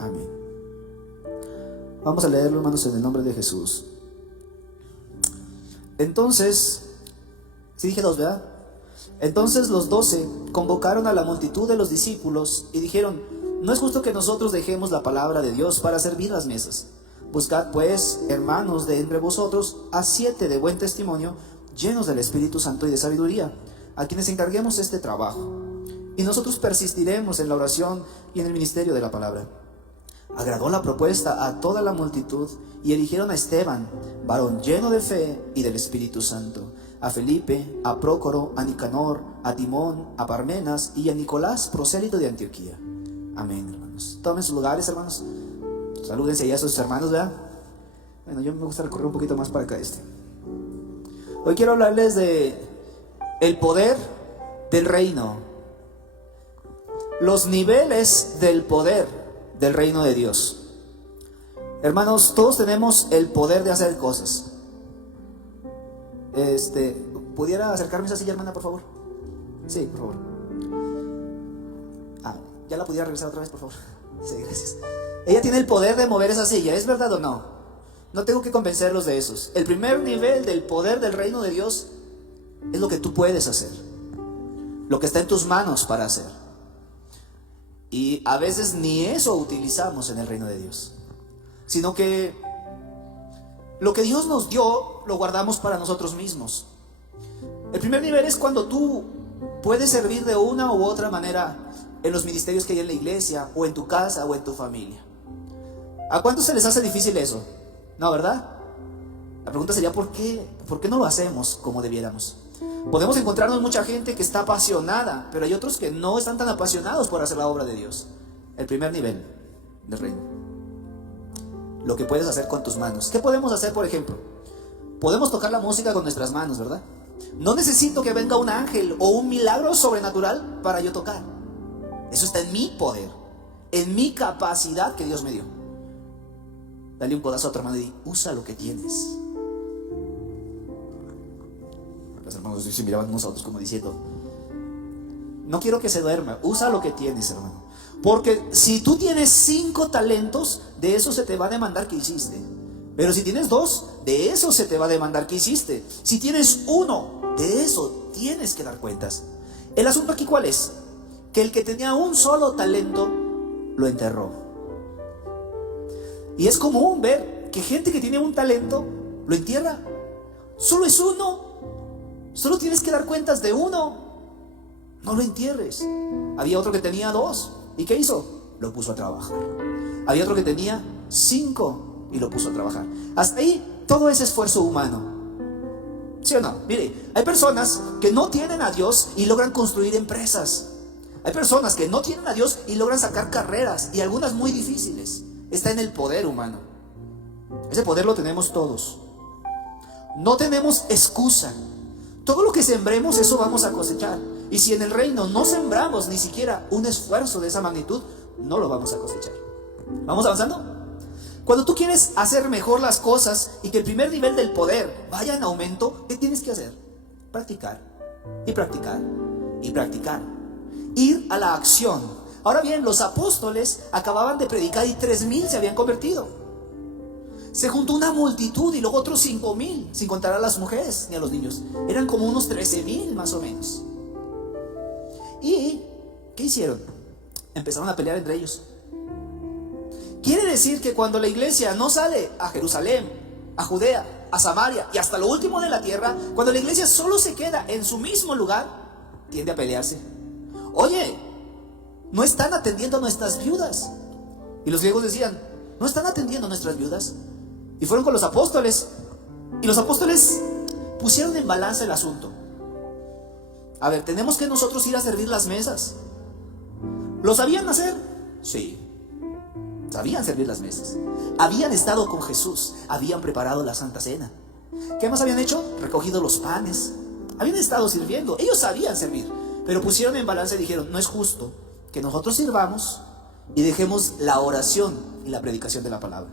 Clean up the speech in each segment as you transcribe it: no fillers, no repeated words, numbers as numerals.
Amén. Vamos a leerlo, hermanos, en el nombre de Jesús. Entonces, sí dije 2, ¿verdad? Entonces los 12 convocaron a la multitud de los discípulos y dijeron: no es justo que nosotros dejemos la palabra de Dios para servir las mesas. Buscad pues, hermanos, de entre vosotros a 7 de buen testimonio, llenos del Espíritu Santo y de sabiduría, a quienes encarguemos este trabajo. Y nosotros persistiremos en la oración y en el ministerio de la palabra. Agradó la propuesta a toda la multitud y eligieron a Esteban, varón lleno de fe y del Espíritu Santo, a Felipe, a Prócoro, a Nicanor, a Timón, a Parmenas y a Nicolás, prosélito de Antioquía. Amén, hermanos. Tomen sus lugares, hermanos. Salúdense ya a sus hermanos, ¿verdad? Bueno, yo me gusta recorrer un poquito más para acá Hoy quiero hablarles de el poder del reino. Los niveles del poder del reino de Dios. Hermanos, todos tenemos el poder de hacer cosas. ¿Pudiera acercarme a esa silla, hermana, por favor? Sí, por favor. ¿Ya la pudiera regresar otra vez, por favor? Sí, gracias. Ella tiene el poder de mover esa silla, ¿es verdad o no? No tengo que convencerlos de eso. El primer nivel del poder del reino de Dios es lo que tú puedes hacer, lo que está en tus manos para hacer. Y a veces ni eso utilizamos en el reino de Dios, sino que lo que Dios nos dio lo guardamos para nosotros mismos. El primer nivel es cuando tú puedes servir de una u otra manera en los ministerios que hay en la iglesia, o en tu casa, o en tu familia. ¿A cuántos se les hace difícil eso? No, ¿verdad? La pregunta sería ¿por qué no lo hacemos como debiéramos? Podemos encontrarnos mucha gente que está apasionada, pero hay otros que no están tan apasionados por hacer la obra de Dios. El primer nivel del reino, lo que puedes hacer con tus manos. ¿Qué podemos hacer, por ejemplo? Podemos tocar la música con nuestras manos, ¿verdad? No necesito que venga un ángel o un milagro sobrenatural para yo tocar. Eso está en mi poder, en mi capacidad que Dios me dio. Dale un codazo a tu hermano y di: usa lo que tienes. Los hermanos se miraban unos a otros como diciendo: no quiero que se duerma. Usa lo que tienes, hermano. Porque si tú tienes 5 talentos, de eso se te va a demandar que hiciste. Pero si tienes 2, de eso se te va a demandar que hiciste. Si tienes 1, de eso tienes que dar cuentas. El asunto aquí, ¿cuál es? Que el que tenía un solo talento lo enterró. Y es común ver que gente que tiene un talento lo entierra. Solo es uno. Solo tienes que dar cuentas de uno. No lo entierres. Había otro que tenía 2. ¿Y qué hizo? Lo puso a trabajar. Había otro que tenía 5 y lo puso a trabajar. Hasta ahí todo es esfuerzo humano. ¿Sí o no? Mire, hay personas que no tienen a Dios y logran construir empresas. Hay personas que no tienen a Dios y logran sacar carreras, y algunas muy difíciles. Está en el poder humano. Ese poder lo tenemos todos. No tenemos excusa. Todo lo que sembremos, eso vamos a cosechar. Y si en el reino no sembramos ni siquiera un esfuerzo de esa magnitud, no lo vamos a cosechar. ¿Vamos avanzando? Cuando tú quieres hacer mejor las cosas y que el primer nivel del poder vaya en aumento, ¿qué tienes que hacer? Practicar, y practicar, y practicar. Ir a la acción. Ahora bien, los apóstoles acababan de predicar y 3,000 se habían convertido. Se juntó una multitud y luego otros 5,000, sin contar a las mujeres ni a los niños. Eran como unos 13,000 más o menos. ¿Y qué hicieron? Empezaron a pelear entre ellos. Quiere decir que cuando la iglesia no sale a Jerusalén, a Judea, a Samaria y hasta lo último de la tierra, cuando la iglesia solo se queda en su mismo lugar, tiende a pelearse. Oye, no están atendiendo a nuestras viudas. Y los griegos decían: no están atendiendo a nuestras viudas. Y fueron con los apóstoles, y los apóstoles pusieron en balanza el asunto. A ver, tenemos que nosotros ir a servir las mesas. ¿Lo sabían hacer? Sí, sabían servir las mesas. Habían estado con Jesús, habían preparado la Santa Cena. ¿Qué más habían hecho? Recogido los panes. Habían estado sirviendo, ellos sabían servir. Pero pusieron en balanza y dijeron: no es justo que nosotros sirvamos y dejemos la oración y la predicación de la palabra.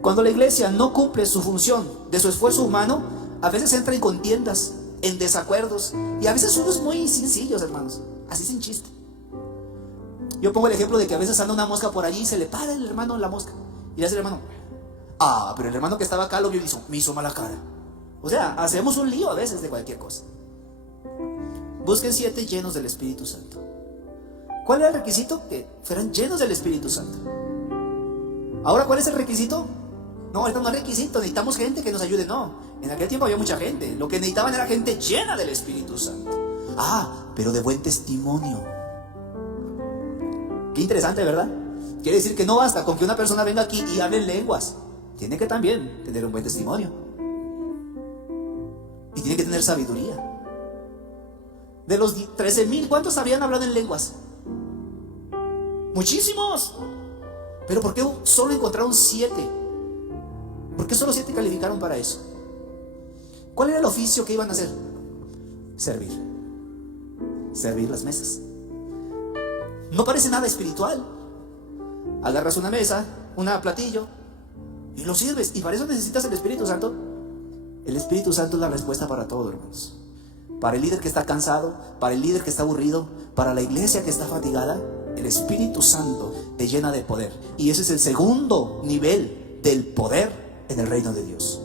Cuando la iglesia no cumple su función de su esfuerzo humano, a veces entra en contiendas, en desacuerdos, y a veces somos muy sencillos, hermanos, así sin chiste. Yo pongo el ejemplo de que a veces anda una mosca por allí y se le para el hermano la mosca. Y le hace el hermano, pero el hermano que estaba acá lo vio y me hizo mala cara. O sea, hacemos un lío a veces de cualquier cosa. Busquen 7 llenos del Espíritu Santo. ¿Cuál era el requisito? Que fueran llenos del Espíritu Santo. Ahora, ¿cuál es el requisito? No, ahorita no es requisito, necesitamos gente que nos ayude. No, en aquel tiempo había mucha gente. Lo que necesitaban era gente llena del Espíritu Santo. Pero de buen testimonio. Qué interesante, ¿verdad? Quiere decir que no basta con que una persona venga aquí y hable en lenguas. Tiene que también tener un buen testimonio. Y tiene que tener sabiduría. De los 13,000, ¿cuántos habían hablado en lenguas? Muchísimos. Pero ¿por qué solo encontraron 7? ¿Por qué solo 7 calificaron para eso? ¿Cuál era el oficio que iban a hacer? Servir las mesas. No parece nada espiritual. Agarras una mesa, un platillo y lo sirves. Y para eso necesitas el Espíritu Santo. El Espíritu Santo es la respuesta para todo, hermanos. Para el líder que está cansado, para el líder que está aburrido, para la iglesia que está fatigada, el Espíritu Santo te llena de poder. Y ese es el segundo nivel del poder en el reino de Dios.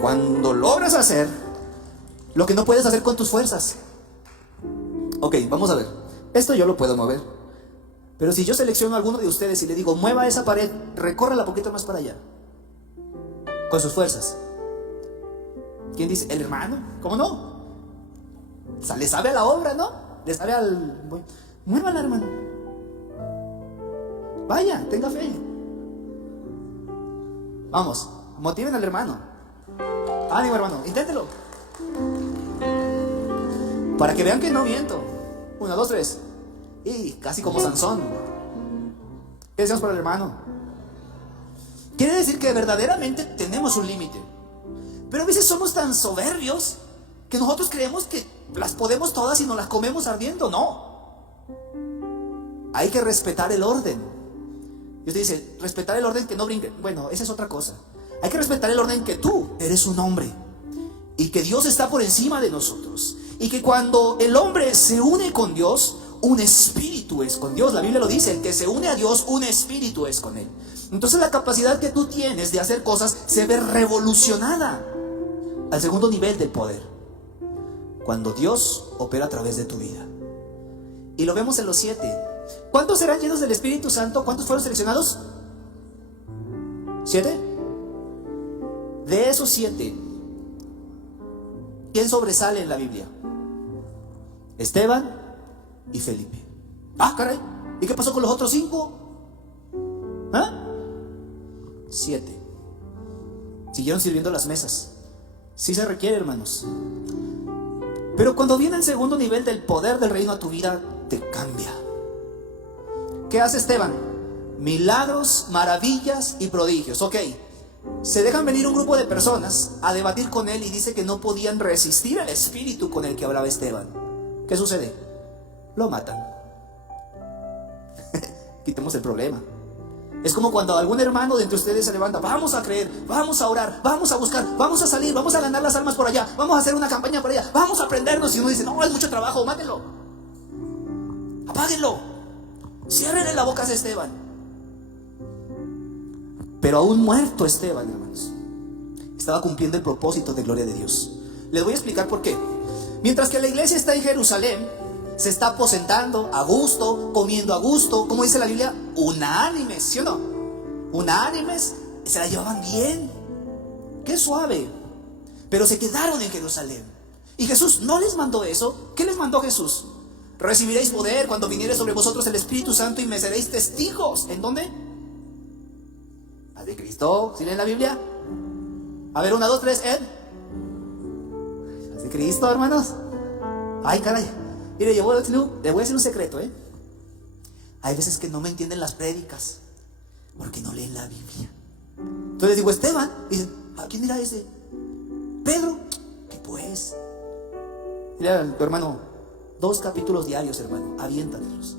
Cuando logras hacer lo que no puedes hacer con tus fuerzas. Ok, vamos a ver. Esto yo lo puedo mover. Pero si yo selecciono a alguno de ustedes y le digo, mueva esa pared, recórrela poquito más para allá, con sus fuerzas. ¿Quién dice? El hermano. ¿Cómo no? Le sabe a la obra, ¿no? Le sabe al... Muévala, hermano. Vaya, tenga fe. Vamos, motiven al hermano. Ánimo, hermano, inténtelo. Para que vean que no miento. 1, 2, 3. Y casi como Sansón. ¿Qué deseamos para el hermano? Quiere decir que verdaderamente tenemos un límite. Pero a veces somos tan soberbios que nosotros creemos que las podemos todas y nos las comemos ardiendo. No. Hay que respetar el orden. Y usted dice, respetar el orden que no brinque. Bueno, esa es otra cosa. Hay que respetar el orden que tú eres un hombre y que Dios está por encima de nosotros. Y que cuando el hombre se une con Dios, un espíritu es con Dios. La Biblia lo dice, el que se une a Dios, un espíritu es con Él. Entonces la capacidad que tú tienes de hacer cosas se ve revolucionada al segundo nivel del poder, cuando Dios opera a través de tu vida. Y lo vemos en los 7. ¿Cuántos serán llenos del Espíritu Santo? ¿Cuántos fueron seleccionados? 7. De esos 7, ¿quién sobresale en la Biblia? Esteban y Felipe. Caray, ¿y qué pasó con los otros 5? 7 siguieron sirviendo las mesas. Sí se requiere, hermanos. Pero cuando viene el segundo nivel del poder del reino a tu vida, te cambia. ¿Qué hace Esteban? Milagros, maravillas y prodigios. Ok, se dejan venir un grupo de personas a debatir con él y dice que no podían resistir al espíritu con el que hablaba Esteban. ¿Qué sucede? Lo matan. Quitemos el problema. Es como cuando algún hermano de entre ustedes se levanta: vamos a creer, vamos a orar, vamos a buscar, vamos a salir, vamos a ganar las almas por allá, vamos a hacer una campaña por allá, vamos a aprendernos. Y uno dice: no, es mucho trabajo, mátenlo, apáguenlo, ciérrenle la boca a ese Esteban. Pero aún muerto Esteban, hermanos, estaba cumpliendo el propósito de gloria de Dios. Les voy a explicar por qué. Mientras que la iglesia está en Jerusalén, se está aposentando a gusto, comiendo a gusto, como dice la Biblia, unánimes, ¿sí o no? Unánimes, se la llevaban bien. Qué suave. Pero se quedaron en Jerusalén. Y Jesús no les mandó eso. ¿Qué les mandó Jesús? Recibiréis poder cuando viniere sobre vosotros el Espíritu Santo y me seréis testigos. ¿En dónde? ¿Al de Cristo? ¿Sí leen la Biblia? A ver, 1, 2, 3, ¿al de Cristo, hermanos? Ay, caray. Mire, le voy a decir un secreto, Hay veces que no me entienden las prédicas porque no leen la Biblia. Entonces les digo: Esteban, y dicen: ¿a quién dirá ese? Pedro. ¿Qué pues? Mira, tu hermano, 2 capítulos diarios, hermano, aviéntatelos.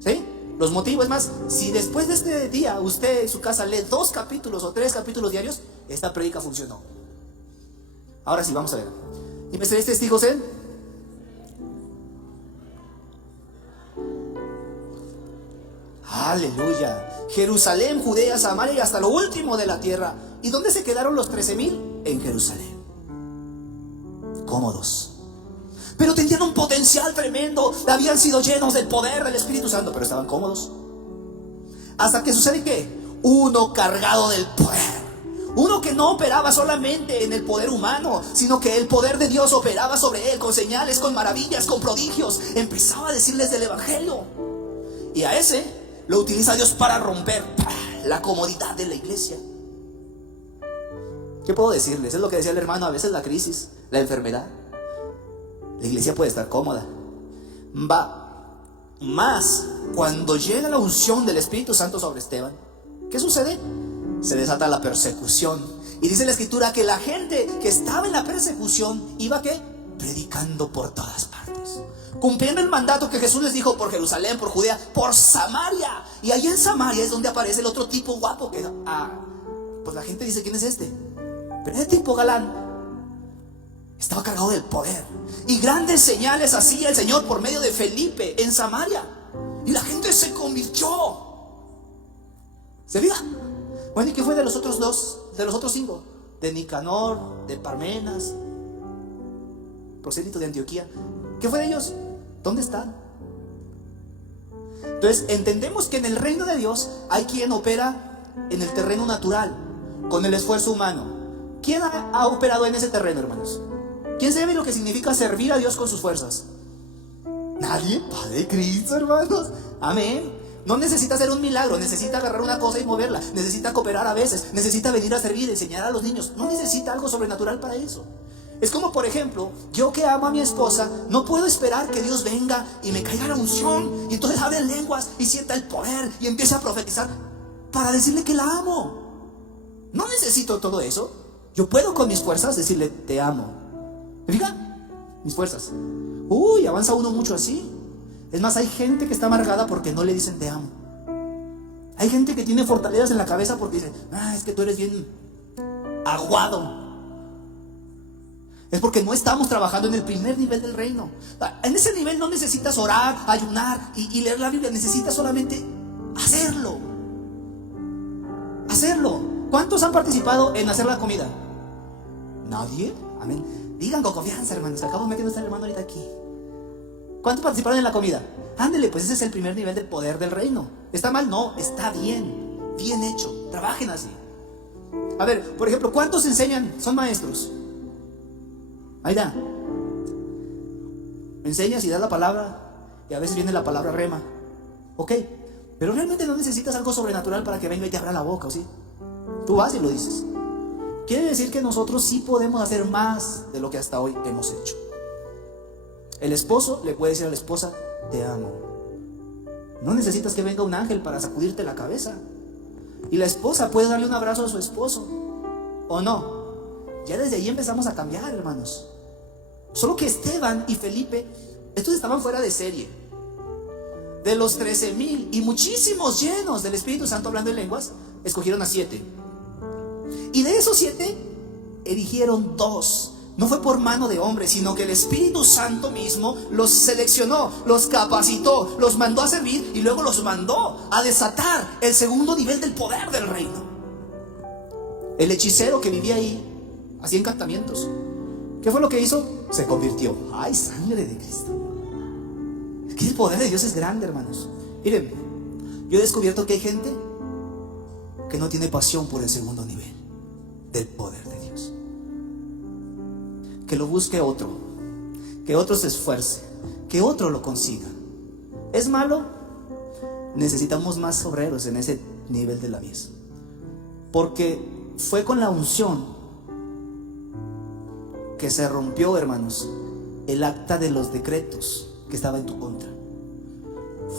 ¿Sí? Los motivos, es más, si después de este día usted en su casa lee 2 capítulos o 3 capítulos diarios, esta prédica funcionó. Ahora sí, vamos a ver. ¿Y me seréis testigos Aleluya. Jerusalén, Judea, Samaria y hasta lo último de la tierra. ¿Y dónde se quedaron los 13,000? En Jerusalén. Cómodos. Pero tenían un potencial tremendo. Habían sido llenos del poder del Espíritu Santo, pero estaban cómodos. Hasta que sucede que uno cargado del poder, uno que no operaba solamente en el poder humano, sino que el poder de Dios operaba sobre él con señales, con maravillas, con prodigios, empezaba a decirles del evangelio. Y a ese lo utiliza Dios para romper la comodidad de la iglesia. ¿Qué puedo decirles? Es lo que decía el hermano, a veces la crisis, la enfermedad. La iglesia puede estar cómoda. Más cuando llega la unción del Espíritu Santo sobre Esteban, ¿qué sucede? Se desata la persecución. Y dice la Escritura que la gente que estaba en la persecución iba ¿qué? Predicando por todas partes, cumpliendo el mandato que Jesús les dijo: por Jerusalén, por Judea, por Samaria. Y allá en Samaria es donde aparece el otro tipo guapo que pues la gente dice: ¿quién es este? Pero ese tipo galán estaba cargado del poder, y grandes señales hacía el Señor por medio de Felipe en Samaria, y la gente se convirtió. ¿Se fija? Bueno, ¿y qué fue de los otros dos? De los otros 5, de Nicanor, de Parmenas, prosélito de Antioquía. ¿Qué fue de ellos? ¿Dónde están? Entonces entendemos que en el reino de Dios hay quien opera en el terreno natural, con el esfuerzo humano. ¿Quién ha operado en ese terreno, hermanos? ¿Quién sabe lo que significa servir a Dios con sus fuerzas? Nadie. Padre Cristo, hermanos. Amén. No necesita hacer un milagro, necesita agarrar una cosa y moverla, necesita cooperar a veces, necesita venir a servir, enseñar a los niños. No necesita algo sobrenatural para eso. Es como, por ejemplo, yo que amo a mi esposa, no puedo esperar que Dios venga y me caiga la unción y entonces hable en lenguas y sienta el poder y empiece a profetizar para decirle que la amo. No necesito todo eso. Yo puedo con mis fuerzas decirle: te amo. ¿Me fija? Mis fuerzas. Uy, avanza uno mucho así. Es más, hay gente que está amargada porque no le dicen te amo. Hay gente que tiene fortalezas en la cabeza porque dicen: es que tú eres bien aguado. Es porque no estamos trabajando en el primer nivel del reino. En ese nivel no necesitas orar, ayunar y leer la Biblia. Necesitas solamente hacerlo. Hacerlo. ¿Cuántos han participado en hacer la comida? ¿Nadie? Amén. Digan con confianza, hermanos. Acabo metiendo a este hermano ahorita aquí. ¿Cuántos participaron en la comida? Ándele, pues ese es el primer nivel del poder del reino. ¿Está mal? No, está bien. Bien hecho. Trabajen así. A ver, por ejemplo, ¿cuántos enseñan? Son maestros. Ahí da. Enseñas y das la palabra, y a veces viene la palabra rema. Ok, pero realmente no necesitas algo sobrenatural para que venga y te abra la boca, ¿o sí? Tú vas y lo dices. Quiere decir que nosotros sí podemos hacer más de lo que hasta hoy hemos hecho. El esposo le puede decir a la esposa: te amo. No necesitas que venga un ángel para sacudirte la cabeza. Y la esposa puede darle un abrazo a su esposo, ¿o no? Ya desde ahí empezamos a cambiar, hermanos. Solo que Esteban y Felipe, estos estaban fuera de serie. De los 13,000 y muchísimos llenos del Espíritu Santo hablando en lenguas, escogieron a 7. Y de esos 7 eligieron 2. No fue por mano de hombre, sino que el Espíritu Santo mismo los seleccionó, los capacitó, los mandó a servir y luego los mandó a desatar el segundo nivel del poder del reino. El hechicero que vivía ahí hacía encantamientos. ¿Qué fue lo que hizo? Se convirtió. ¡Ay, sangre de Cristo! Es que el poder de Dios es grande, hermanos. Miren, yo he descubierto que hay gente que no tiene pasión por el segundo nivel del poder de Dios. Que lo busque otro, que otro se esfuerce, que otro lo consiga. ¿Es malo? Necesitamos más obreros en ese nivel de la mies. Porque fue con la unción que se rompió, hermanos, el acta de los decretos que estaba en tu contra.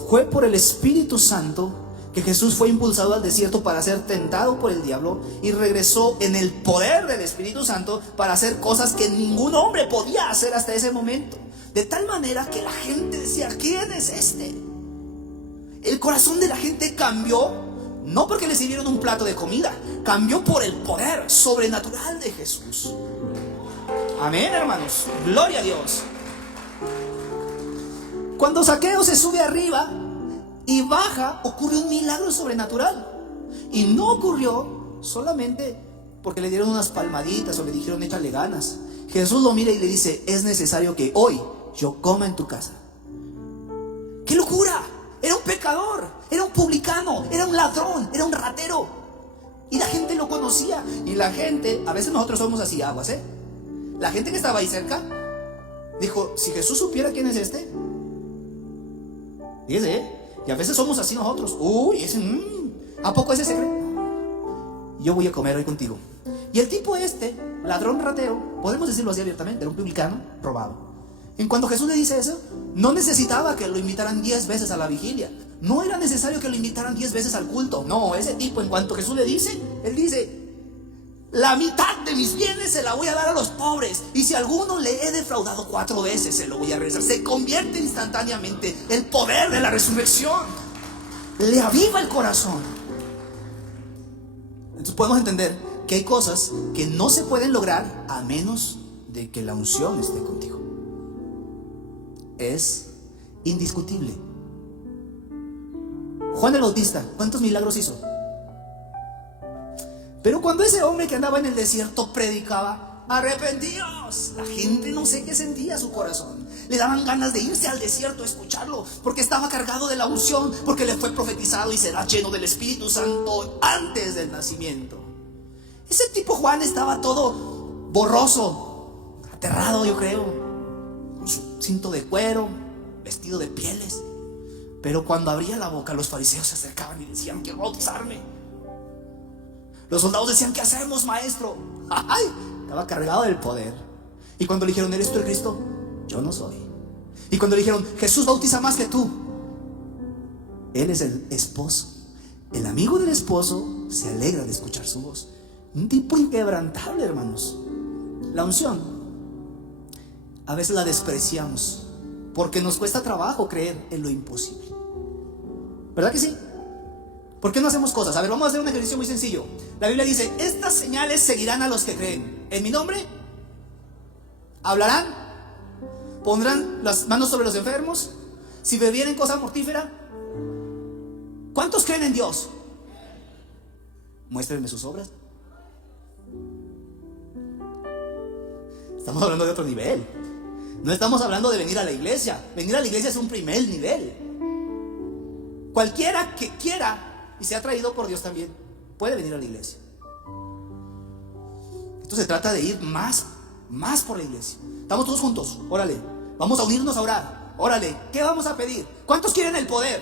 Fue por el Espíritu Santo que Jesús fue impulsado al desierto para ser tentado por el diablo y regresó en el poder del Espíritu Santo para hacer cosas que ningún hombre podía hacer hasta ese momento. De tal manera que la gente decía: ¿quién es este? El corazón de la gente cambió, no porque le sirvieron un plato de comida, cambió por el poder sobrenatural de Jesús. Amén, hermanos. Gloria a Dios. Cuando Zaqueo se sube arriba y baja, ocurre un milagro sobrenatural. Y no ocurrió solamente porque le dieron unas palmaditas o le dijeron échale ganas. Jesús lo mira y le dice: es necesario que hoy yo coma en tu casa. ¡Qué locura! Era un pecador, era un publicano, era un ladrón, era un ratero. Y la gente lo conocía. Y la gente, a veces nosotros somos así, aguas, la gente que estaba ahí cerca dijo: si Jesús supiera quién es este. Fíjese, y a veces somos así nosotros. Uy, ese, ¿a poco ese secreto? Yo voy a comer hoy contigo. Y el tipo ladrón ratero, podemos decirlo así abiertamente, era un publicano, robado. En cuanto Jesús le dice eso, no necesitaba que lo invitaran 10 veces a la vigilia. No era necesario que lo invitaran 10 veces al culto. No, ese tipo, en cuanto Jesús le dice, él dice: la mitad de mis bienes se la voy a dar a los pobres. Y si a alguno le he defraudado 4 veces, se lo voy a regresar. Se convierte instantáneamente el poder de la resurrección. Le aviva el corazón. Entonces podemos entender que hay cosas que no se pueden lograr a menos de que la unción esté contigo. Es indiscutible. Juan el Bautista, ¿cuántos milagros hizo? Pero cuando ese hombre que andaba en el desierto predicaba: arrepentíos, la gente no sé qué sentía su corazón. Le daban ganas de irse al desierto a escucharlo, porque estaba cargado de la unción, porque le fue profetizado y será lleno del Espíritu Santo antes del nacimiento. Ese tipo Juan estaba todo borroso, aterrado, yo creo, con su cinto de cuero, vestido de pieles. Pero cuando abría la boca, los fariseos se acercaban y decían: quiero bautizarme. Los soldados decían: ¿qué hacemos, maestro? ¡Ay! Estaba cargado del poder. Y cuando le dijeron: ¿eres tú el Cristo? Yo no soy. Y cuando le dijeron: Jesús bautiza más que tú, él es el esposo. El amigo del esposo se alegra de escuchar su voz. Un tipo inquebrantable, hermanos. La unción, a veces la despreciamos porque nos cuesta trabajo creer en lo imposible. ¿Verdad que sí? ¿Por qué no hacemos cosas? A ver, vamos a hacer un ejercicio muy sencillo. La Biblia dice: estas señales seguirán a los que creen. En mi nombre hablarán, pondrán las manos sobre los enfermos, si bebieren cosa mortífera. ¿Cuántos creen en Dios? Muéstrenme sus obras. Estamos hablando de otro nivel. No estamos hablando de venir a la iglesia. Venir a la iglesia es un primer nivel. Cualquiera que quiera y sea traído por Dios también puede venir a la iglesia. Esto se trata de ir más por la iglesia. Estamos todos juntos, órale, vamos a unirnos a orar. Órale, ¿qué vamos a pedir? ¿Cuántos quieren el poder?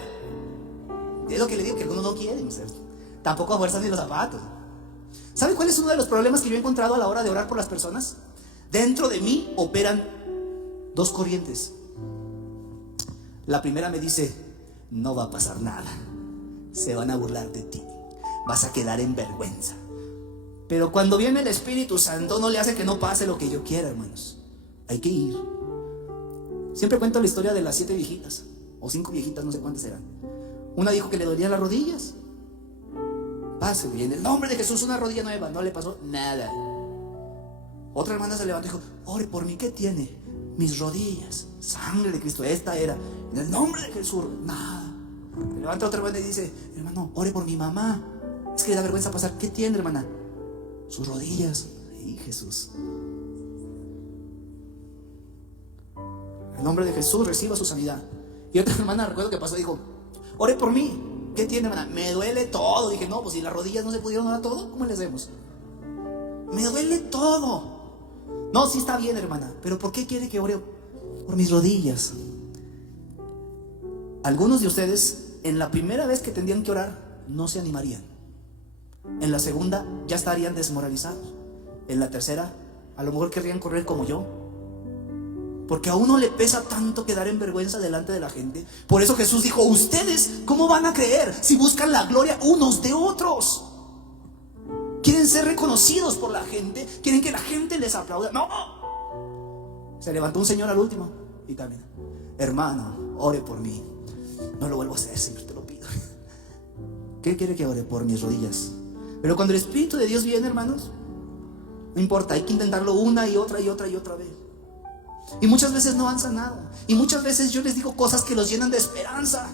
Es lo que le digo, que algunos no quieren, ¿sabes? Tampoco a fuerzas ni los zapatos. ¿Sabe cuál es uno de los problemas que yo he encontrado a la hora de orar por las personas? Dentro de mí operan 2 corrientes. La primera me dice: no va a pasar nada, se van a burlar de ti, vas a quedar en vergüenza. Pero cuando viene el Espíritu Santo, no le hace que no pase lo que yo quiera, hermanos. Hay que ir. Siempre cuento la historia de las 7 viejitas, o 5 viejitas, no sé cuántas eran. Una dijo que le dolían las rodillas. Pase, y en el nombre de Jesús una rodilla nueva. No le pasó nada. Otra hermana se levantó y dijo: ore por mí. ¿Qué tiene? Mis rodillas, sangre de Cristo. Esta era, en el nombre de Jesús, nada. Se levanta otra hermana y dice: hermano, ore por mi mamá, es que le da vergüenza pasar. ¿Qué tiene, hermana? Sus rodillas. Y Jesús, en el nombre de Jesús reciba su sanidad. Y otra hermana, recuerdo que pasó, dijo: ore por mí. ¿Qué tiene, hermana? Me duele todo. Dije: no, pues si las rodillas no se pudieron orar todo, ¿cómo le hacemos? Me duele todo. No, sí está bien, hermana, pero ¿por qué quiere que ore por mis rodillas? Algunos de ustedes, en la primera vez que tendrían que orar, no se animarían. En la segunda, ya estarían desmoralizados. En la tercera, a lo mejor querrían correr como yo. Porque a uno le pesa tanto quedar en vergüenza delante de la gente. Por eso Jesús dijo: ustedes, ¿cómo van a creer si buscan la gloria unos de otros? Quieren ser reconocidos por la gente, quieren que la gente les aplauda. No. Se levantó un señor al último y camina: hermano, ore por mí. No lo vuelvo a hacer, Señor, te lo pido. ¿Qué quiere que ore? Por mis rodillas. Pero cuando el Espíritu de Dios viene, hermanos, no importa, hay que intentarlo una y otra y otra y otra vez. Y muchas veces no avanza nada. Y muchas veces yo les digo cosas que los llenan de esperanza.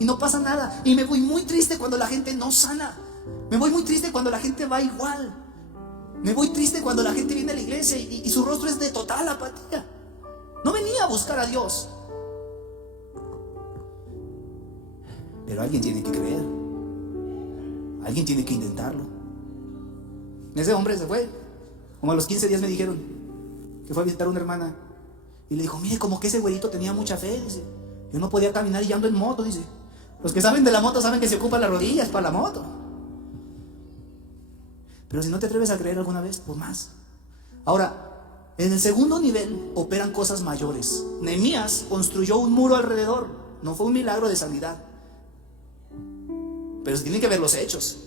y no pasa nada. Y me voy muy triste cuando la gente no sana. Me voy muy triste cuando la gente va igual. Me voy triste cuando la gente viene a la iglesia y su rostro es de total apatía. No venía a buscar a Dios. Pero alguien tiene que creer. Alguien tiene que intentarlo. Ese hombre se fue. Como a los 15 días me dijeron que fue a visitar a una hermana y le dijo: mire, como que ese güerito tenía mucha fe, dice. Yo no podía caminar y ando en moto, dice. Los que saben de la moto saben que se ocupan las rodillas para la moto. Pero si no te atreves a creer alguna vez, pues más. Ahora, en el segundo nivel operan cosas mayores. Nehemías construyó un muro alrededor. No fue un milagro de sanidad, pero se tienen que ver los hechos.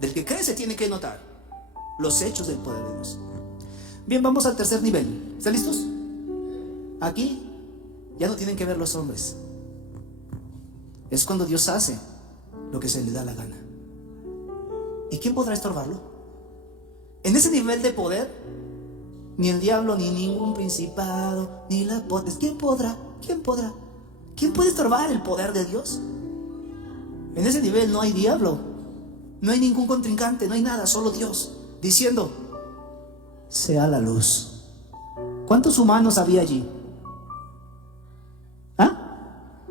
Del que cree se tiene que notar los hechos del poder de Dios. Bien, vamos al tercer nivel. ¿Están listos? Aquí ya no tienen que ver los hombres. Es cuando Dios hace lo que se le da la gana. ¿Y quién podrá estorbarlo? En ese nivel de poder, ni el diablo, ni ningún principado, ni la potestad. ¿Quién podrá? ¿Quién podrá? ¿Quién puede estorbar el poder de Dios? En ese nivel no hay diablo, no hay ningún contrincante, no hay nada, solo Dios diciendo: sea la luz. ¿Cuántos humanos había allí? ¿Ah?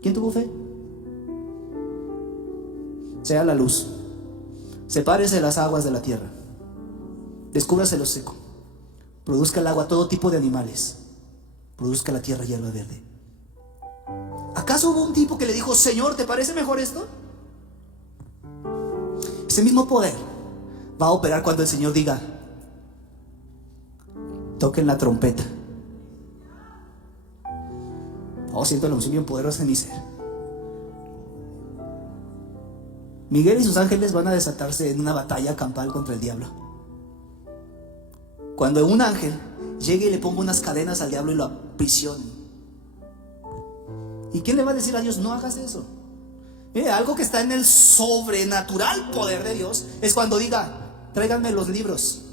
¿Quién tuvo fe? Sea la luz. Sepárese las aguas de la tierra. Descúbrase lo seco. Produzca el agua todo tipo de animales. Produzca la tierra hierba verde. ¿Acaso hubo un tipo que le dijo: Señor, ¿te parece mejor esto? Ese mismo poder va a operar cuando el Señor diga: toquen la trompeta. Oh, siento la unción bien poderosa en mi ser. Miguel y sus ángeles van a desatarse en una batalla campal contra el diablo. Cuando un ángel llegue y le ponga unas cadenas al diablo y lo aprisione. ¿Y quién le va a decir a Dios: no hagas eso? Algo que está en el sobrenatural poder de Dios es cuando diga: tráiganme los libros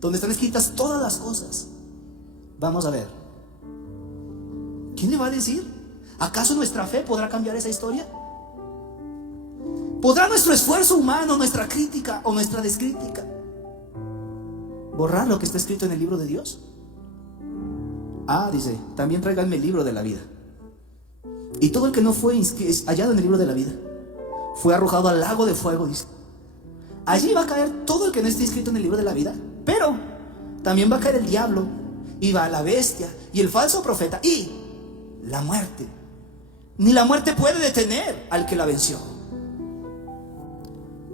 donde están escritas todas las cosas. Vamos a ver. ¿Quién le va a decir? ¿Acaso nuestra fe podrá cambiar esa historia? ¿Podrá nuestro esfuerzo humano, nuestra crítica o nuestra descrítica borrar lo que está escrito en el libro de Dios? Ah, dice: también tráiganme el libro de la vida. Y todo el que no fue hallado en el libro de la vida fue arrojado al lago de fuego, dice. Allí va a caer todo el que no esté inscrito en el libro de la vida. Pero también va a caer el diablo, y va la bestia, y el falso profeta, y la muerte. Ni la muerte puede detener al que la venció.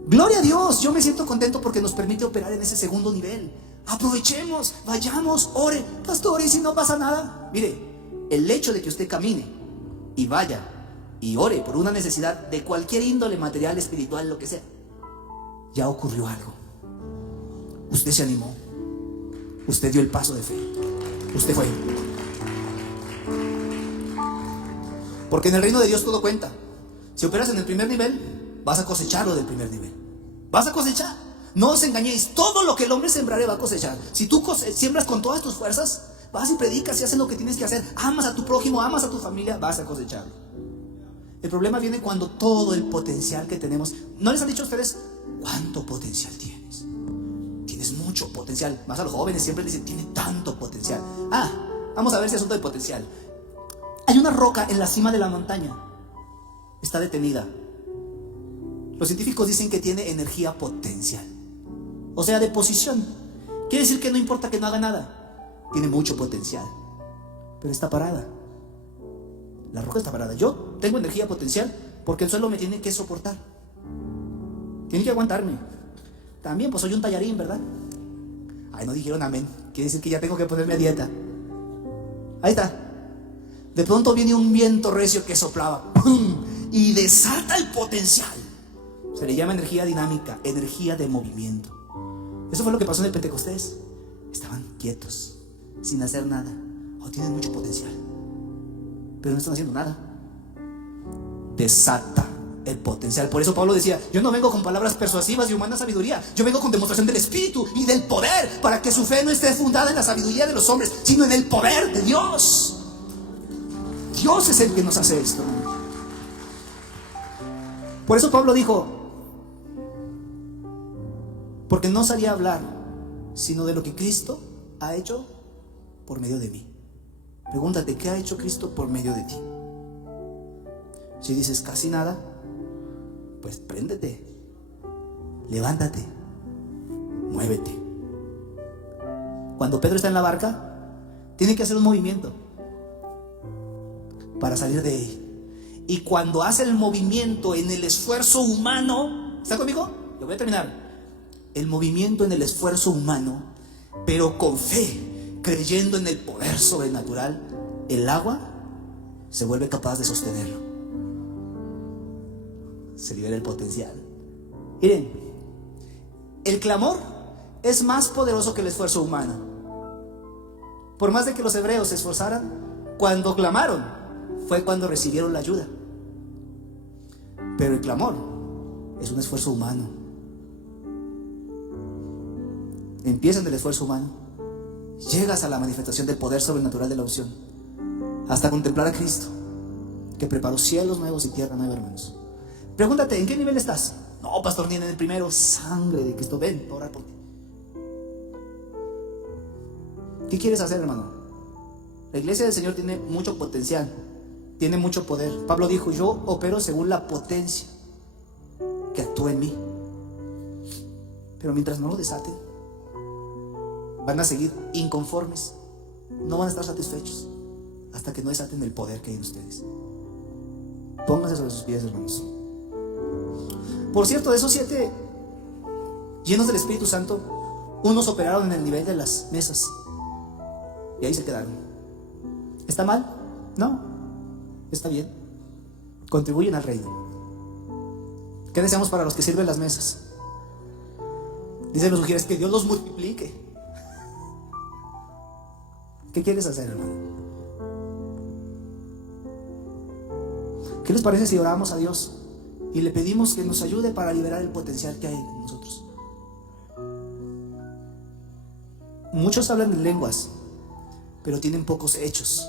Gloria a Dios. Yo me siento contento porque nos permite operar en ese segundo nivel. Aprovechemos, vayamos, ore. Pastor, ¿y si no pasa nada? Mire, el hecho de que usted camine y vaya y ore por una necesidad de cualquier índole, material, espiritual, lo que sea, ya ocurrió algo. Usted se animó. Usted dio el paso de fe. Usted fue. Porque en el reino de Dios todo cuenta. Si operas en el primer nivel, vas a cosechar lo del primer nivel. Vas a cosechar. No os engañéis. Todo lo que el hombre sembrare va a cosechar. Si tú siembras con todas tus fuerzas, vas y predicas y haces lo que tienes que hacer, amas a tu prójimo, amas a tu familia, vas a cosecharlo. El problema viene cuando todo el potencial que tenemos. ¿No les han dicho a ustedes cuánto potencial tienes? Tienes mucho potencial. Más a los jóvenes siempre les dicen: tiene tanto potencial. Vamos a ver si asunto de potencial. Hay una roca en la cima de la montaña. Está detenida. Los científicos dicen que tiene energía potencial, o sea, de posición. Quiere decir que no importa que no haga nada, tiene mucho potencial, pero está parada. La roca está parada. Yo tengo energía potencial porque el suelo me tiene que soportar, tiene que aguantarme. También pues soy un tallarín, ¿verdad? Ay, no dijeron amén. Quiere decir que ya tengo que ponerme a dieta. Ahí está. De pronto viene un viento recio que soplaba, ¡pum!, y desata el potencial. Se le llama energía dinámica, energía de movimiento. Eso fue lo que pasó en el Pentecostés. Estaban quietos, sin hacer nada. Tienen mucho potencial, pero no están haciendo nada. Desata el potencial. Por eso Pablo decía: yo no vengo con palabras persuasivas y humana sabiduría, yo vengo con demostración del Espíritu y del poder, para que su fe no esté fundada en la sabiduría de los hombres, sino en el poder de Dios. Dios es el que nos hace esto. Por eso Pablo dijo: porque no sabía hablar sino de lo que Cristo ha hecho por medio de mí. Pregúntate, ¿qué ha hecho Cristo por medio de ti? Si dices casi nada, pues préndete, levántate, muévete. Cuando Pedro está en la barca, tiene que hacer un movimiento para salir de ahí. Y cuando hace el movimiento en el esfuerzo humano, ¿está conmigo? Yo voy a terminar. El movimiento en el esfuerzo humano, pero con fe, creyendo en el poder sobrenatural, el agua se vuelve capaz de sostenerlo. Se libera el potencial. Miren, el clamor es más poderoso que el esfuerzo humano. Por más de que los hebreos se esforzaran, cuando clamaron fue cuando recibieron la ayuda. Pero el clamor es un esfuerzo humano. Empiezas del esfuerzo humano, llegas a la manifestación del poder sobrenatural de la unción, hasta contemplar a Cristo, que preparó cielos nuevos y tierra nueva, hermanos. Pregúntate, ¿en qué nivel estás? No, pastor, ni en el primero. Sangre de Cristo, ven a orar por ti. ¿Qué quieres hacer, hermano? La iglesia del Señor tiene mucho potencial, tiene mucho poder. Pablo dijo: yo opero según la potencia que actúa en mí. Pero mientras no lo desaten, van a seguir inconformes, no van a estar satisfechos hasta que no desaten el poder que hay en ustedes. Pónganse sobre sus pies, hermanos. Por cierto, de esos 7 llenos del Espíritu Santo, unos operaron en el nivel de las mesas y ahí se quedaron. ¿Está mal? No, está bien. Contribuyen al reino. ¿Qué deseamos para los que sirven las mesas? Dicen los sugieres que Dios los multiplique. ¿Qué quieres hacer, hermano? ¿Qué les parece si oramos a Dios y le pedimos que nos ayude para liberar el potencial que hay en nosotros? Muchos hablan en lenguas, pero tienen pocos hechos.